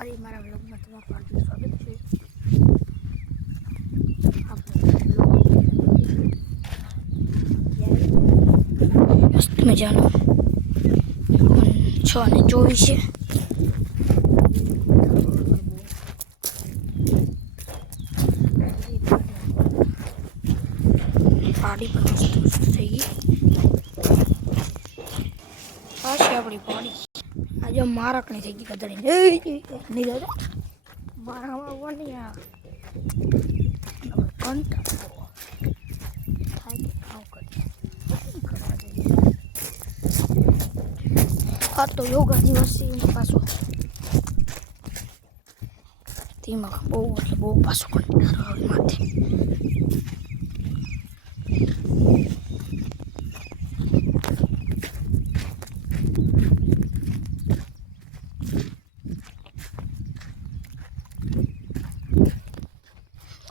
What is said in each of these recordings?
अरे मारा व्लॉगમાં તમારું હાર્દિક સ્વાગત છે। મસ્ત મજાનો 6:24 છે। પાડી પણ મસ્ત થઈ ગઈ। આ છે આપણી પાડી। આજે મારકણી થઈ ગઈ કદડી નહીં દાદા મારામાં આવવાની આ કંટાળો થાય કે આવ કરી આ તો યોગા દિવસ છે એમાં પાછો તેમાં બહુ એટલે બહુ પાછો કંટાળો આવે માથે।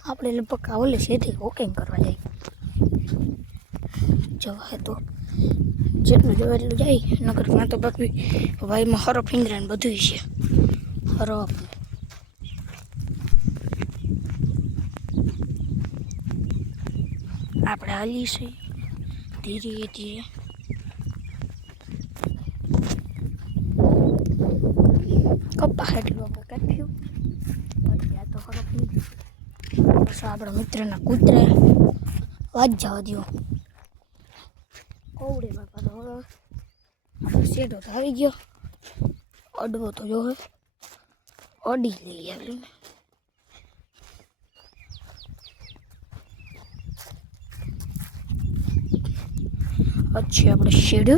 આપણે લગભગ ઓલે સીધી વોકિંગ કરવા જાય જવાય તો જેટલું જોવે એટલું જાય નગર માં તો બાકી ભાઈમાં હરફ ઇન્દ્રા ને બધું છે હરફ આપણે હાલી છે ધીરે ધીરે કપ્પા એટલું આપણે કાપ્યું બાકી આ તો હરફ ઇન્દ્રા બસ આપણા મિત્રના કૂતરા વાજ જવા દો કોવડે બાપા તો હવે આપણો શેઢો તો આવી ગયો અડવો તો જો અડી લઈ આવ્યું અચ્છા આપણે શેઢ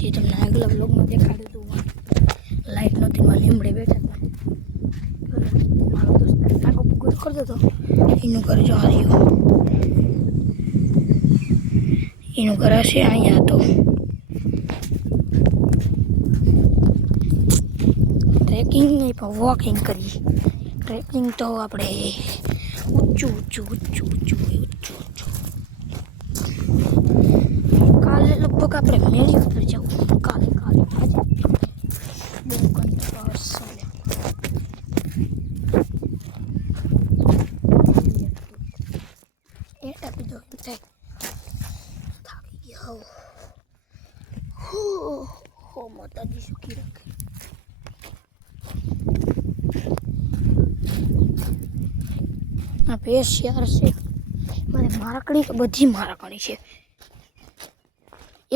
જે તમને આગલા બ્લોગમાં દેખાડ્યું હતું લાઈટ નહોતી માં લીમડે બેઠા હતા મારો દોસ્ત ટાંકો પૂગો કરતો હતો એનું ઘર જો આવ્યું એનું ઘર હશે અહીંયા તો ટ્રેકિંગ નહીં પણ વોકિંગ કરી ટ્રેકિંગ તો આપણે ઊંચું ઊંચું ઊંચું ઊંચું ઊંચું ઊંચું કાલે લગભગ આપણે મેળી ઉપર જવું કાલે કાલે આજે બહુ કંટાળો ચાલે એ ટાપી દો એમ થાય થાકી ગયા હો માતાજી સુખી રાખે આ ભેંસ યાર છે મારે મારકડી તો બધી મારકણી છે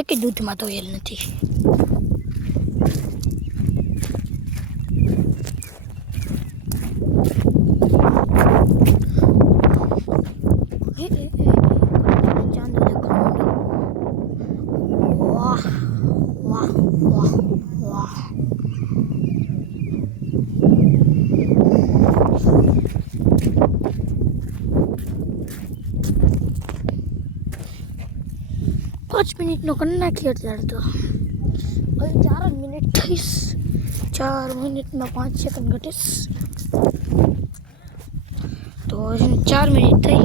એક દૂધમાં ધોયેલ નથી ચાંદો દેખાડો વાહ વાહ વાહ વાહ 5 મિનિટનો કરી નાખીએ અત્યારે તો હવે 4 મિનિટ થઈશ 4 મિનિટમાં 5 સેકન્ડ ઘટીશ તો 4 મિનિટ થઈ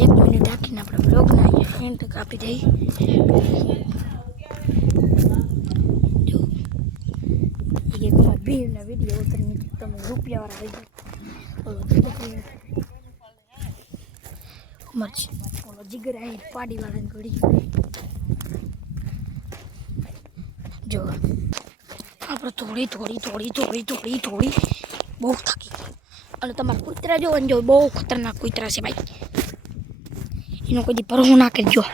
1 મિનિટ રાખીને આપણે બ્લોગના એન્ડ કાપી દઈએ જો એક બીના વિડીયો ઉતરીને તમે રૂપિયાવાળા થઈ જાય મરચ ઓલો જીગર આવી પાડીવાળાને ઘડી જો આપણે થોડી બહુ થાકી અને તમારા કૂતરા જોવાનું જો બહુ ખતરનાક કૂતરા છે ભાઈ એનો કોઈ પરહો ના કરજો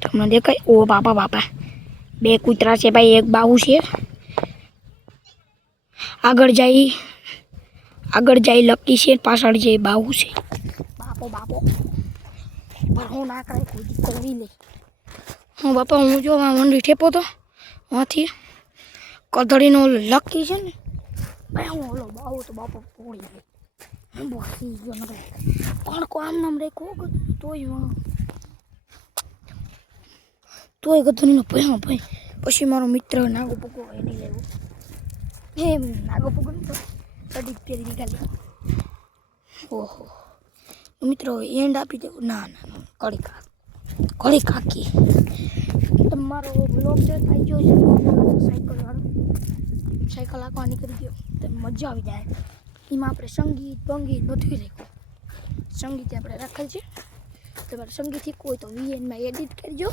તમને દેખાય ઓ બાપા 2 કૂતરા છે ભાઈ એક બાહુ છે આગળ જાય લકી છે પાછળ જે બાહુ છે બાપો પરહો ના કરે કોઈ કરી લે હું બાપા હું જો મંડી ઠેપો તો વાંથી કદડીનો લકી છે ને ભાઈ હું ઓલો બાહુ તો બાપો પોળી ગયો બોસી ગયો નકર પણ કો આમ નામ રેખો તોય ગતો નહીં ભાઈ ભાઈ પછી મારો મિત્ર નાગો પગો એને લેવો એમ નાગો પગો તો સડી ફેરી નીકાળી ઓહો મિત્રો એન્ડ આપી દેવું ના ના કડી કાકી તમારો બ્લોગ જો થઈ ગયો છે સાયકલ આંકવા નીકળી ગયો તો મજા આવી જાય એમાં આપણે સંગીત બધું રાખ્યું સંગીત આપણે રાખેલ છે તમારે સંગીત શીખવું હોય તો VN માં એડિટ કરજો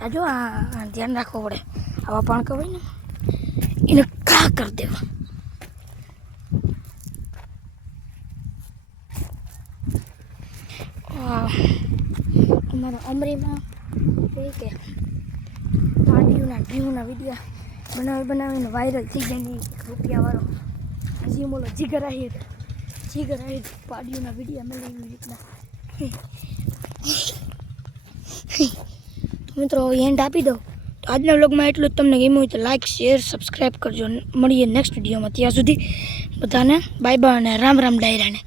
આ જો આ ધ્યાન રાખવું પડે આવા પણ કહેવાય ને એને કા કરી દેવા અમારા અમરેમાં કહે કે પાર્ટીઓના વિડીયા બનાવીને વાયરલ થઈ જાય રૂપિયાવાળો હજી બોલો જીગર આહિર પાર્ટીઓના વિડીયા મળે એવી રીતના તો મિત્રો એન્ડ આપી દો તો આજના વ્લોગમાં એટલું જ તમને ગમ્યું હોય તો લાઈક શેર સબસ્ક્રાઈબ કરજો મળીએ નેક્સ્ટ વિડીયોમાં ત્યાં સુધી બધાને બાય બાય અને રામ રામ ડાયરાને